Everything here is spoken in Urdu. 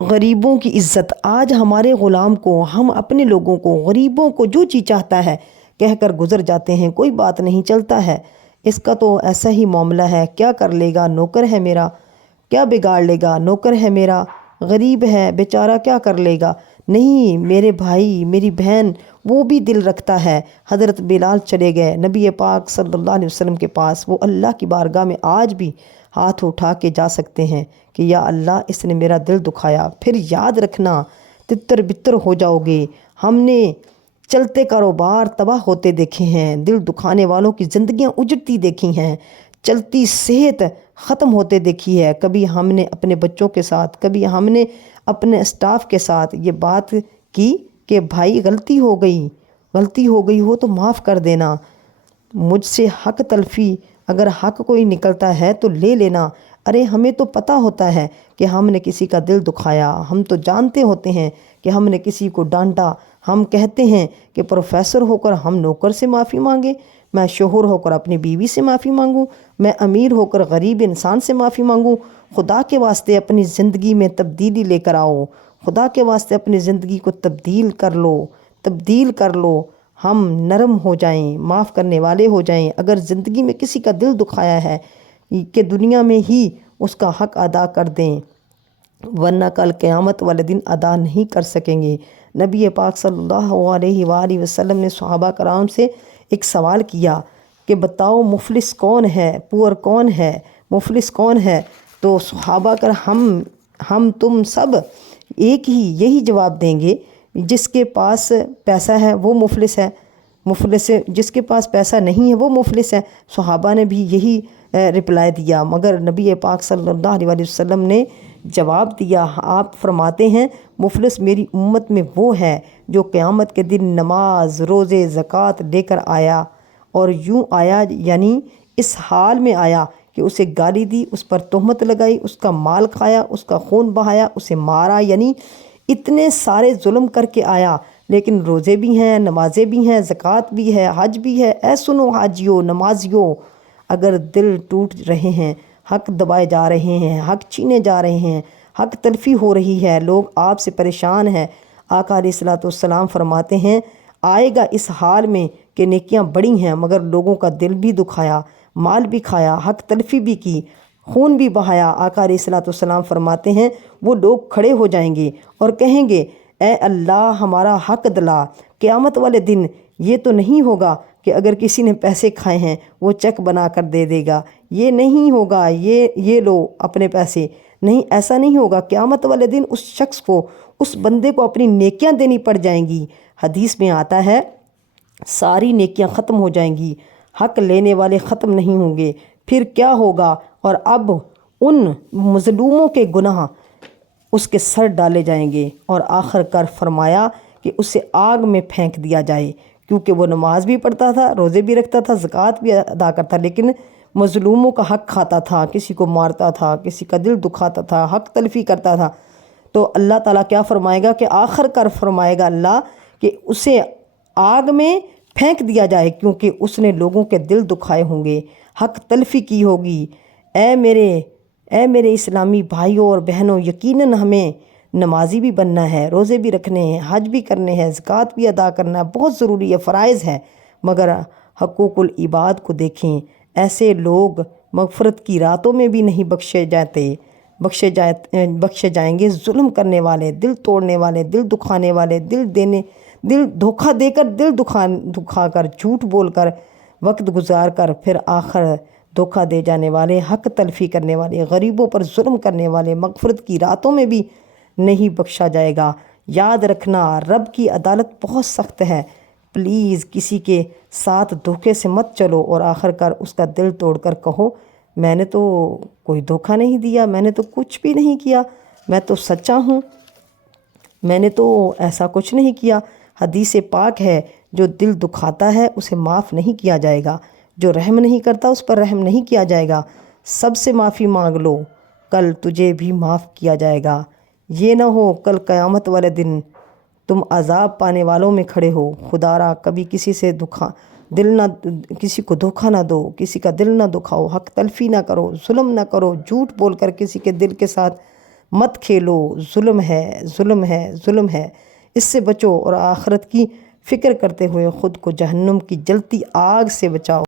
غریبوں کی عزت۔ آج ہمارے غلام کو، ہم اپنے لوگوں کو، غریبوں کو جو چیز چاہتا ہے کہہ کر گزر جاتے ہیں، کوئی بات نہیں چلتا ہے، اس کا تو ایسا ہی معاملہ ہے، کیا کر لے گا، نوکر ہے میرا، کیا بگاڑ لے گا، نوکر ہے میرا، غریب ہے بیچارہ، کیا کر لے گا۔ نہیں، میرے بھائی، میری بہن، وہ بھی دل رکھتا ہے۔ حضرت بلال چلے گئے نبی پاک صلی اللہ علیہ وسلم کے پاس، وہ اللہ کی بارگاہ میں آج بھی ہاتھ اٹھا کے جا سکتے ہیں کہ یا اللہ اس نے میرا دل دکھایا۔ پھر یاد رکھنا تتر بتر ہو جاؤ گے۔ ہم نے چلتے کاروبار تباہ ہوتے دیکھے ہیں، دل دکھانے والوں کی زندگیاں اجڑتی دیکھی ہیں، چلتی صحت ختم ہوتے دیکھی ہے۔ کبھی ہم نے اپنے بچوں کے ساتھ، کبھی ہم نے اپنے اسٹاف کے ساتھ یہ بات کی کہ بھائی غلطی ہو گئی ہو تو معاف کر دینا، مجھ سے حق تلفی اگر حق کوئی نکلتا ہے تو لے لینا۔ ارے ہمیں تو پتہ ہوتا ہے کہ ہم نے کسی کا دل دکھایا، ہم تو جانتے ہوتے ہیں کہ ہم نے کسی کو ڈانٹا۔ ہم کہتے ہیں کہ پروفیسر ہو کر ہم نوکر سے معافی مانگیں، میں شوہر ہو کر اپنی بیوی سے معافی مانگوں، میں امیر ہو کر غریب انسان سے معافی مانگوں۔ خدا کے واسطے اپنی زندگی میں تبدیلی لے کر آؤ، خدا کے واسطے اپنی زندگی کو تبدیل کر لو۔ ہم نرم ہو جائیں، معاف کرنے والے ہو جائیں۔ اگر زندگی میں کسی کا دل دکھایا ہے کہ دنیا میں ہی اس کا حق ادا کر دیں، ورنہ کل قیامت والے دن ادا نہیں کر سکیں گے۔ نبی پاک صلی اللہ علیہ وآلہ وسلم نے صحابہ کرام سے ایک سوال کیا کہ بتاؤ مفلس کون ہے، پور کون ہے، مفلس کون ہے؟ تو صحابہ کر ہم تم سب ایک ہی یہی جواب دیں گے، جس کے پاس پیسہ ہے وہ مفلس ہے، جس کے پاس پیسہ نہیں ہے وہ مفلس ہے۔ صحابہ نے بھی یہی رپلائی دیا، مگر نبی پاک صلی اللہ علیہ وسلم نے جواب دیا، آپ فرماتے ہیں مفلس میری امت میں وہ ہے جو قیامت کے دن نماز، روزے، زکوٰۃ لے کر آیا، اور یوں آیا یعنی اس حال میں آیا کہ اسے گالی دی، اس پر تہمت لگائی، اس کا مال کھایا، اس کا خون بہایا، اسے مارا، یعنی اتنے سارے ظلم کر کے آیا، لیکن روزے بھی ہیں، نمازیں بھی ہیں، زکوٰۃ بھی ہے، حج بھی ہے۔ اے سنو حاجیو، نمازیو، اگر دل ٹوٹ رہے ہیں، حق دبائے جا رہے ہیں، حق چھینے جا رہے ہیں، حق تلفی ہو رہی ہے، لوگ آپ سے پریشان ہیں، آقا علیہ الصلوۃ والسلام فرماتے ہیں آئے گا اس حال میں کہ نیکیاں بڑی ہیں مگر لوگوں کا دل بھی دکھایا، مال بھی کھایا، حق تلفی بھی کی، خون بھی بہایا۔ آقا علیہ الصلوۃ والسلام فرماتے ہیں وہ لوگ کھڑے ہو جائیں گے اور کہیں گے اے اللہ ہمارا حق دلا۔ قیامت والے دن یہ تو نہیں ہوگا کہ اگر کسی نے پیسے کھائے ہیں وہ چیک بنا کر دے دے گا، یہ نہیں ہوگا، یہ لو اپنے پیسے، نہیں، ایسا نہیں ہوگا۔ قیامت والے دن اس شخص کو، اس بندے کو اپنی نیکیاں دینی پڑ جائیں گی۔ حدیث میں آتا ہے ساری نیکیاں ختم ہو جائیں گی، حق لینے والے ختم نہیں ہوں گے۔ پھر کیا ہوگا؟ اور اب ان مظلوموں کے گناہ اس کے سر ڈالے جائیں گے، اور آخر کر فرمایا کہ اسے آگ میں پھینک دیا جائے، کیونکہ وہ نماز بھی پڑھتا تھا، روزے بھی رکھتا تھا، زکوٰۃ بھی ادا کرتا، لیکن مظلوموں کا حق کھاتا تھا، کسی کو مارتا تھا، کسی کا دل دکھاتا تھا، حق تلفی کرتا تھا۔ تو اللہ تعالیٰ کیا فرمائے گا کہ آخر کر فرمائے گا اللہ کہ اسے آگ میں پھینک دیا جائے، کیونکہ اس نے لوگوں کے دل دکھائے ہوں گے، حق تلفی کی ہوگی۔ اے میرے اسلامی بھائیوں اور بہنوں، یقیناً ہمیں نمازی بھی بننا ہے، روزے بھی رکھنے ہیں، حج بھی کرنے ہیں، زکوٰۃ بھی ادا کرنا ہے، بہت ضروری ہے، فرائض ہے، مگر حقوق العباد کو دیکھیں۔ ایسے لوگ مغفرت کی راتوں میں بھی نہیں بخشے جائیں گے۔ ظلم کرنے والے، دل توڑنے والے، دل دکھانے والے، دل دھوکہ دے کر، دل دکھا کر، جھوٹ بول کر، وقت گزار کر، پھر آخر دھوکہ دے جانے والے، حق تلفی کرنے والے، غریبوں پر ظلم کرنے والے، مغفرت کی راتوں میں بھی نہیں بخشا جائے گا۔ یاد رکھنا رب کی عدالت بہت سخت ہے، پلیز کسی کے ساتھ دھوکے سے مت چلو اور آخر کر اس کا دل توڑ کر کہو میں نے تو کوئی دھوکہ نہیں دیا، میں نے تو کچھ بھی نہیں کیا، میں تو سچا ہوں، میں نے تو ایسا کچھ نہیں کیا۔ حدیث پاک ہے جو دل دکھاتا ہے اسے معاف نہیں کیا جائے گا، جو رحم نہیں کرتا اس پر رحم نہیں کیا جائے گا۔ سب سے معافی مانگ لو، کل تجھے بھی معاف کیا جائے گا۔ یہ نہ ہو کل قیامت والے دن تم عذاب پانے والوں میں کھڑے ہو۔ خدا را کبھی کسی کو دھوکہ نہ دو، کسی کا دل نہ دکھاؤ، حق تلفی نہ کرو، ظلم نہ کرو، جھوٹ بول کر کسی کے دل کے ساتھ مت کھیلو، ظلم ہے، ظلم ہے، ظلم ہے، اس سے بچو اور آخرت کی فکر کرتے ہوئے خود کو جہنم کی جلتی آگ سے بچاؤ۔